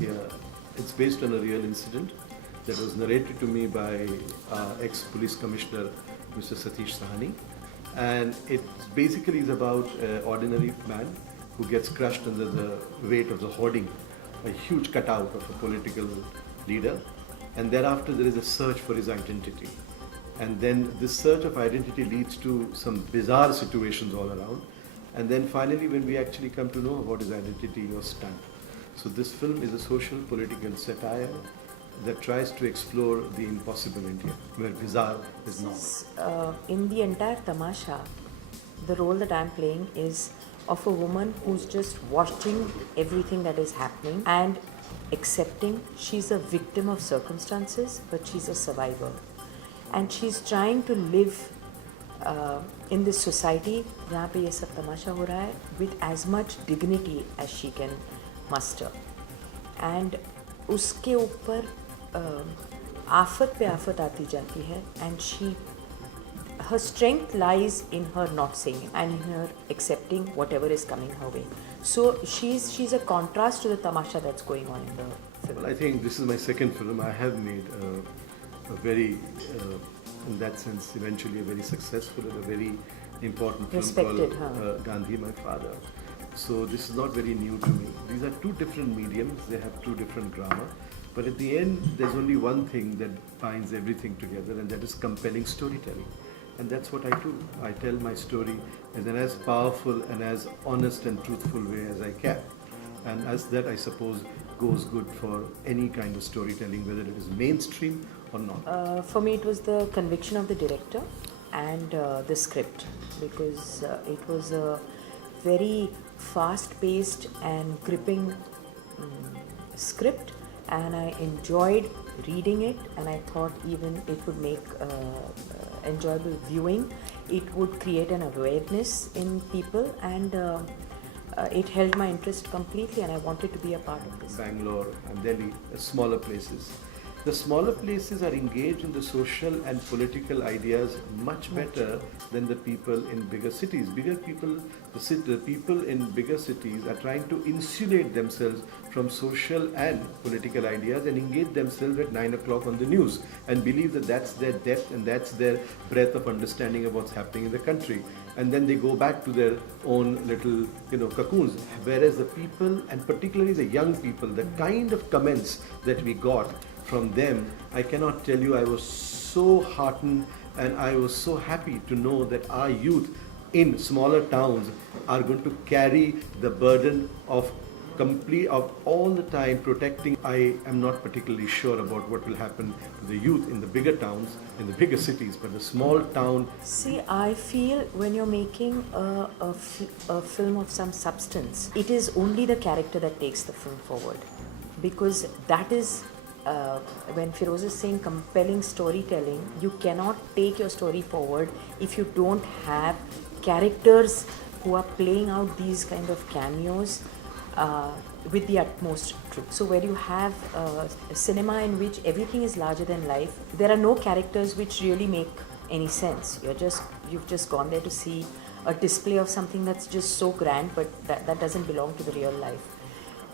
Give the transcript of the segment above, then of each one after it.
Yeah, it's based on a real incident that was narrated to me by ex-police commissioner, Mr. Satish Sahani. And it basically is about an ordinary man who gets crushed under the weight of the hoarding, a huge cutout of a political leader. And thereafter there is a search for his identity. And then this search of identity leads to some bizarre situations all around. And then finally when we actually come to know about his identity, he was stunned. So this film is a social political satire that tries to explore the impossible India, where bizarre is normal. In the entire tamasha, the role that I'm playing is of a woman who's just watching everything that is happening and accepting she's a victim of circumstances, but she's a survivor. And she's trying to live in this society जहाँ पे ये सब तमाशा हो रहा है with as much dignity as she can muster. And उसके ऊपर आफत पे आफत आती जाती है and her strength lies in her not saying and in her accepting whatever is coming her way. So she's a contrast to the tamasha that's going on in the film. Well, I think this is my second film. I have made a very, in that sense, eventually a very successful and a very important film Respected, called Gandhi, My Father. So this is not very new to me. These are two different mediums. They have two different drama. But at the end, there's only one thing that binds everything together, and that is compelling storytelling. And that's what I do. I tell my story in an as powerful and as honest and truthful way as I can. And as that, I suppose, goes good for any kind of storytelling, whether it is mainstream or not. For me, it was the conviction of the director and the script, because it was a very fast-paced and gripping script, and I enjoyed reading it, and I thought even it would make enjoyable viewing. It would create an awareness in people, and it held my interest completely, and I wanted to be a part of this. Bangalore and Delhi, smaller places. The smaller places are engaged in the social and political ideas much better than the people in bigger cities. Bigger people, the people in bigger cities are trying to insulate themselves from social and political ideas and engage themselves at 9 o'clock on the news and believe that that's their depth and that's their breadth of understanding of what's happening in the country. And then they go back to their own little, cocoons. Whereas the people, and particularly the young people, the kind of comments that we got from them, I cannot tell you, I was so heartened and I was so happy to know that our youth in smaller towns are going to carry the burden of all the time protecting. I am not particularly sure about what will happen to the youth in the bigger towns, in the bigger cities, but the small town. See, I feel when you're making a film of some substance, it is only the character that takes the film forward, because that is when FEROZ is saying compelling storytelling, you cannot take your story forward if you don't have characters who are playing out these kind of cameos with the utmost truth. So where you have a cinema in which everything is larger than life, there are no characters which really make any sense. You've just gone there to see a display of something that's just so grand, but that doesn't belong to the real life.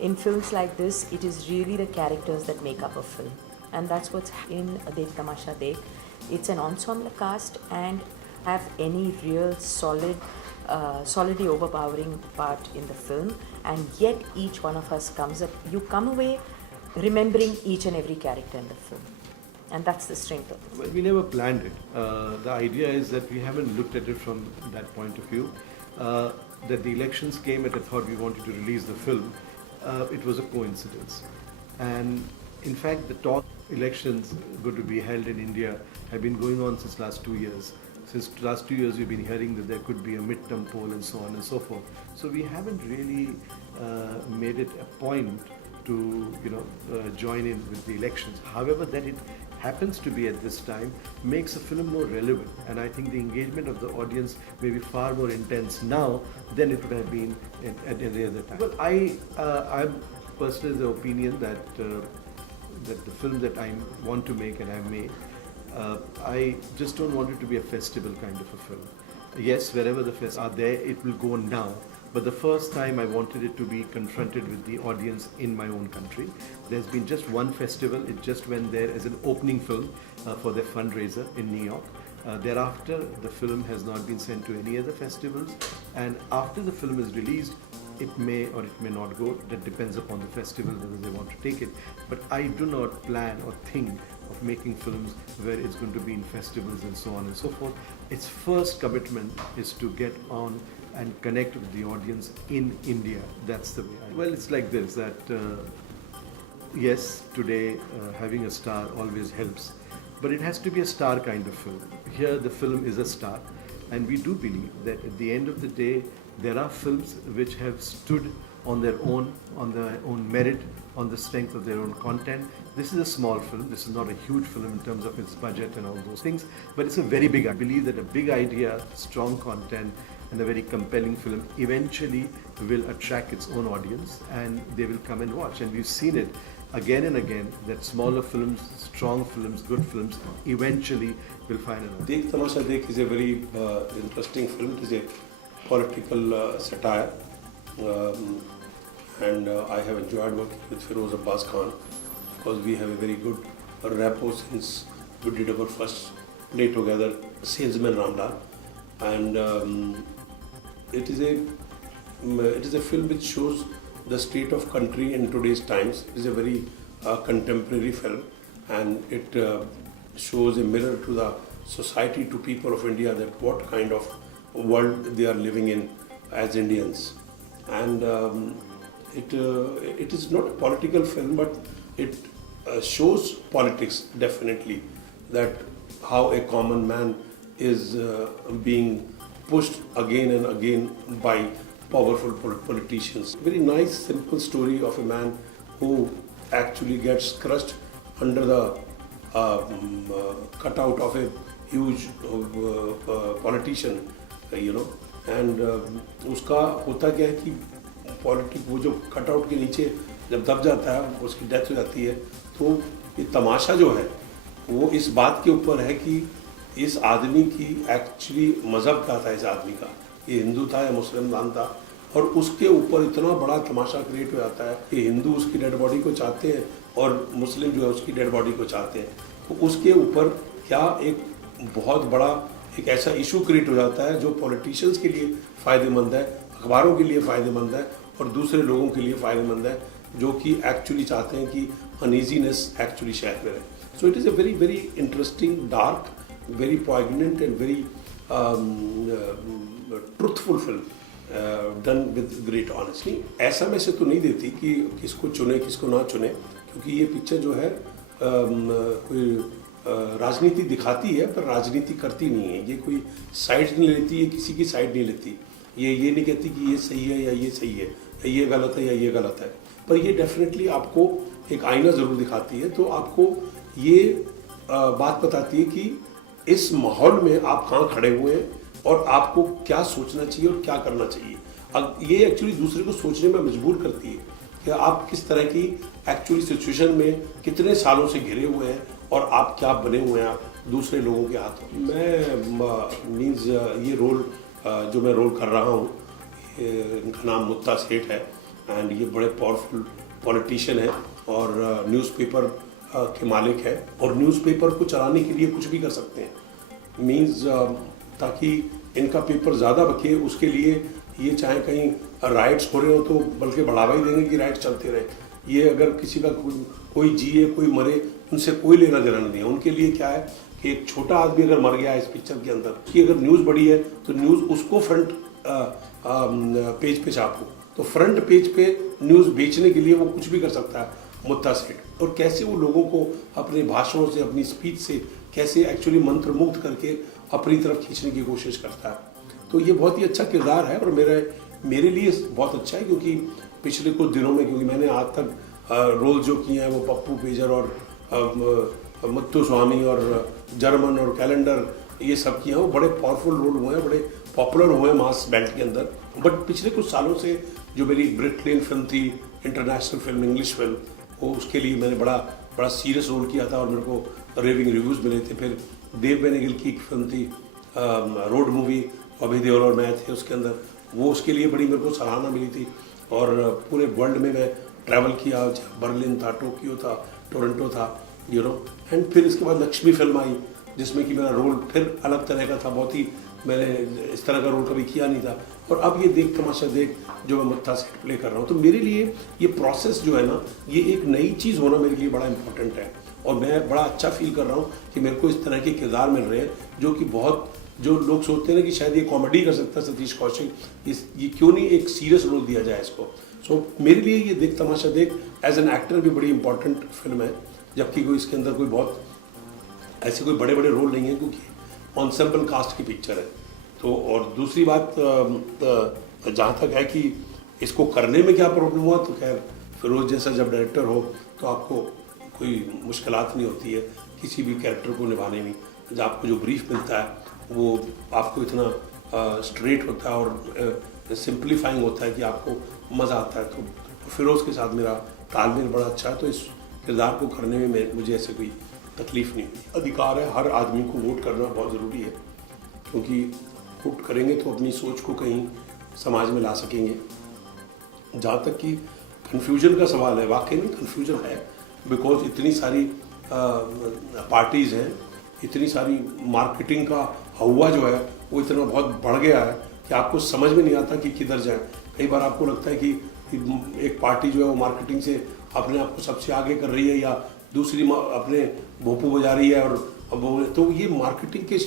In films like this, it is really the characters that make up a film, and that's what's in Dekh Tamasha Dekh. It's an ensemble cast and have any real solidly overpowering part in the film, and yet each one of us you come away remembering each and every character in the film, and that's the strength of it. Well, we never planned it. The idea is that we haven't looked at it from that point of view. That the elections came and I thought we wanted to release the film. It was a coincidence, and in fact the talk elections going to be held in India have been going on since last 2 years. Since last 2 years we've been hearing that there could be a midterm poll and so on and so forth. So we haven't really made it a point to join in with the elections. However, that it happens to be at this time makes the film more relevant, and I think the engagement of the audience may be far more intense now than it would have been at any other time. Well, I'm personally of the opinion that that the film that I want to make and I've made, I just don't want it to be a festival kind of a film. Yes, wherever the fests are there, it will go on now, but the first time I wanted it to be confronted with the audience in my own country. There's been just one festival, it just went there as an opening film for their fundraiser in New York. Thereafter, the film has not been sent to any other festivals, and after the film is released, it may or it may not go. That depends upon the festival whether they want to take it. But I do not plan or think of making films where it's going to be in festivals and so on and so forth. Its first commitment is to get on and connect with the audience in India. That's the way well, it's like this, that yes, today having a star always helps, but it has to be a star kind of film. Here the film is a star, and we do believe that at the end of the day, there are films which have stood on their own merit, on the strength of their own content. This is a small film, this is not a huge film in terms of its budget and all those things, but it's a very big, I believe that a big idea, strong content, and a very compelling film eventually will attract its own audience and they will come and watch. And we've seen it again and again that smaller films, strong films, good films eventually will find an audience. Dekh Tamasha Dekh is a very interesting film. It is a political satire, and I have enjoyed working with FEROZ ABBAS Khan because we have a very good rapport since we did our first play together, Salesman Ramlal, and it is a film which shows the state of country in today's times. It is a very contemporary film, and it shows a mirror to the society, to people of India, that what kind of world they are living in as Indians. And it is not a political film, but it shows politics definitely, that how a common man is being pushed again and again by powerful politicians. Very nice, simple story of a man who actually gets crushed under the cutout of a huge politician, you know, and उसका होता क्या है कि politic वो जो cutout के नीचे जब दब जाता है, उसकी डेथ हो जाती है, तो ये तमाशा जो है वो इस बात के ऊपर है कि इस आदमी की एक्चुअली मज़हब क्या था, इस आदमी का, ये हिंदू था या मुसलमान था, और उसके ऊपर इतना बड़ा तमाशा क्रिएट हो जाता है कि हिंदू उसकी डेड बॉडी को चाहते हैं और मुस्लिम जो है उसकी डेड बॉडी को चाहते हैं। तो उसके ऊपर क्या एक बहुत बड़ा एक ऐसा इशू क्रिएट हो जाता है जो पॉलिटिशियंस के लिए फ़ायदेमंद है, अखबारों के लिए फ़ायदेमंद है और दूसरे लोगों के लिए फ़ायदेमंद है जो कि एक्चुअली चाहते हैं कि अनईजीनेस एक्चुअली शहर में रहे। So it is a very very interesting, dark, very poignant and very truthful film done with great honesty. ऐसा मैं से तो नहीं देती कि किसको चुने किसको ना चुने, क्योंकि ये पिक्चर जो है कोई राजनीति दिखाती है पर राजनीति करती नहीं है। ये कोई साइड नहीं लेती, ये किसी की साइड नहीं लेती, ये नहीं कहती कि ये सही है या ये सही है, या ये गलत है या ये गलत है, पर ये डेफिनेटली आपको एक आईना ज़रूर दिखाती है। तो आपको ये बात बताती है कि इस माहौल में आप कहाँ खड़े हुए हैं और आपको क्या सोचना चाहिए और क्या करना चाहिए। अब ये एक्चुअली दूसरे को सोचने में मजबूर करती है कि आप किस तरह की एक्चुअली सिचुएशन में कितने सालों से घिरे हुए हैं और आप क्या बने हुए हैं दूसरे लोगों के हाथों। मैं मीन्स ये रोल जो मैं रोल कर रहा हूँ, इनका नाम मुत्ता सेठ है, एंड ये बड़े पावरफुल पॉलिटिशियन है और न्यूज़पेपर के मालिक है, और न्यूज़पेपर को चलाने के लिए कुछ भी कर सकते हैं। मीन्स ताकि इनका पेपर ज़्यादा बके उसके लिए ये चाहे कहीं राइट्स हो रहे हो तो बल्कि बढ़ावा ही देंगे कि राइट्स चलते रहे। ये अगर किसी का कोई जिए कोई मरे उनसे कोई लेना देना नहीं है। उनके लिए क्या है कि एक छोटा आदमी अगर मर गया इस पिक्चर के अंदर, कि अगर न्यूज़ बड़ी है तो न्यूज़ उसको फ्रंट पेज पे छापो, तो फ्रंट पेज पे न्यूज़ बेचने के लिए वो कुछ भी कर सकता है मुत्ता सेठ। और कैसे वो लोगों को अपने भाषणों से, अपनी स्पीच से कैसे एक्चुअली मंत्र मुग्ध करके अपनी तरफ खींचने की कोशिश करता है। तो ये बहुत ही अच्छा किरदार है और मेरे लिए बहुत अच्छा है, क्योंकि पिछले कुछ दिनों में, क्योंकि मैंने आज तक रोल जो किए हैं वो पप्पू पेजर और मुत्तु स्वामी और जर्मन और कैलेंडर, ये सब किए हैं, वो बड़े पावरफुल रोल हुए हैं, बड़े पॉपुलर हुए हैं मास बेल्ट के अंदर। बट पिछले कुछ सालों से जो मेरी ब्रिटेन फिल्म थी, इंटरनेशनल फिल्म, इंग्लिश फिल्म, वो उसके लिए मैंने बड़ा सीरियस रोल किया था और मेरे को रेविंग रिव्यूज़ मिले थे। फिर देव बेनेगल की एक फिल्म थी रोड मूवी, अभय देओल और मैं थे उसके अंदर, वो उसके लिए बड़ी मेरे को सराहना मिली थी। और पूरे वर्ल्ड में मैं ट्रैवल किया, बर्लिन था, टोक्यो था, टोरंटो था, यू नो। एंड फिर इसके बाद लक्ष्मी फिल्म आई जिसमें कि मेरा रोल फिर अलग तरह का था, बहुत ही मैंने इस तरह का रोल कभी किया नहीं था। और अब ये देख तमाशा देख जो मैं मत्था सेट प्ले कर रहा हूँ, तो मेरे लिए ये प्रोसेस जो है ना, ये एक नई चीज़ होना मेरे लिए बड़ा इंपॉर्टेंट है। और मैं बड़ा अच्छा फील कर रहा हूँ कि मेरे को इस तरह के किरदार मिल रहे हैं जो कि बहुत, जो लोग सोचते हैं ना कि शायद ये कॉमेडी कर सकता है सतीश कौशिक, ये क्यों नहीं एक सीरियस रोल दिया जाए इसको। सो मेरे लिए ये देख तमाशा देख एज एन एक्टर भी बड़ी इंपॉर्टेंट फिल्म है, जबकि कोई इसके अंदर कोई बहुत ऐसे कोई बड़े बड़े रोल नहीं है क्योंकि ऑनसेम्बल कास्ट की पिक्चर है। तो और दूसरी बात जहाँ तक है कि इसको करने में क्या प्रॉब्लम हुआ, तो खैर फिरोज जैसा जब डायरेक्टर हो तो आपको कोई मुश्किलात नहीं होती है किसी भी कैरेक्टर को निभाने में। जब आपको जो ब्रीफ मिलता है वो आपको इतना स्ट्रेट होता है और सिंप्लीफाइंग होता है कि आपको मज़ा आता है। तो फिरोज के साथ मेरा तालमेल बड़ा अच्छा है, तो इस किरदार को करने में मुझे ऐसे कोई तकलीफ नहीं हुई। अधिकार है हर आदमी को वोट करना, बहुत ज़रूरी है, क्योंकि वोट करेंगे तो अपनी सोच को कहीं समाज में ला सकेंगे। जहाँ तक कि कन्फ्यूजन का सवाल है, वाकई में कन्फ्यूजन है, बिकॉज इतनी सारी पार्टीज़ हैं, इतनी सारी मार्केटिंग का हवा जो है वो इतना बहुत बढ़ गया है कि आपको समझ में नहीं आता कि किधर जाए। कई बार आपको लगता है कि एक पार्टी जो है वो मार्केटिंग से अपने आप को सबसे आगे कर रही है या दूसरी अपने भोपू बजा रही है। और अब तो ये मार्केटिंग के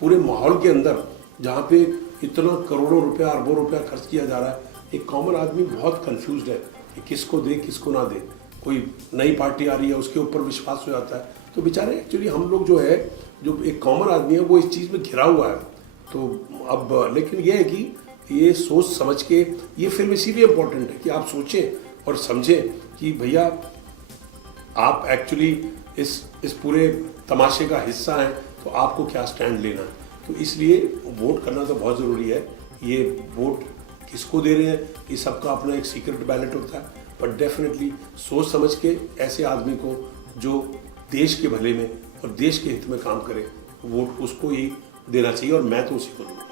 पूरे माहौल के अंदर जहाँ पे इतना करोड़ों रुपया, अरबों रुपया खर्च किया जा रहा है, एक कॉमन आदमी बहुत कंफ्यूज्ड है कि किसको दे किसको ना दे। कोई नई पार्टी आ रही है उसके ऊपर विश्वास हो जाता है, तो बेचारे एक्चुअली हम लोग जो है, जो एक कॉमन आदमी है, वो इस चीज़ में घिरा हुआ है। तो अब लेकिन ये है कि ये सोच समझ के, ये फिल्म इसीलिए इम्पोर्टेंट है कि आप सोचें और समझें कि भैया आप एक्चुअली इस पूरे तमाशे का हिस्सा हैं, तो आपको क्या स्टैंड लेना है। तो इसलिए वोट करना तो बहुत ज़रूरी है। ये वोट किसको दे रहे हैं, ये सबका अपना एक सीक्रेट बैलेट होता है, पर डेफिनेटली सोच समझ के ऐसे आदमी को जो देश के भले में और देश के हित में काम करे, वोट उसको ही देना चाहिए, और मैं तो उसी को दूँगा।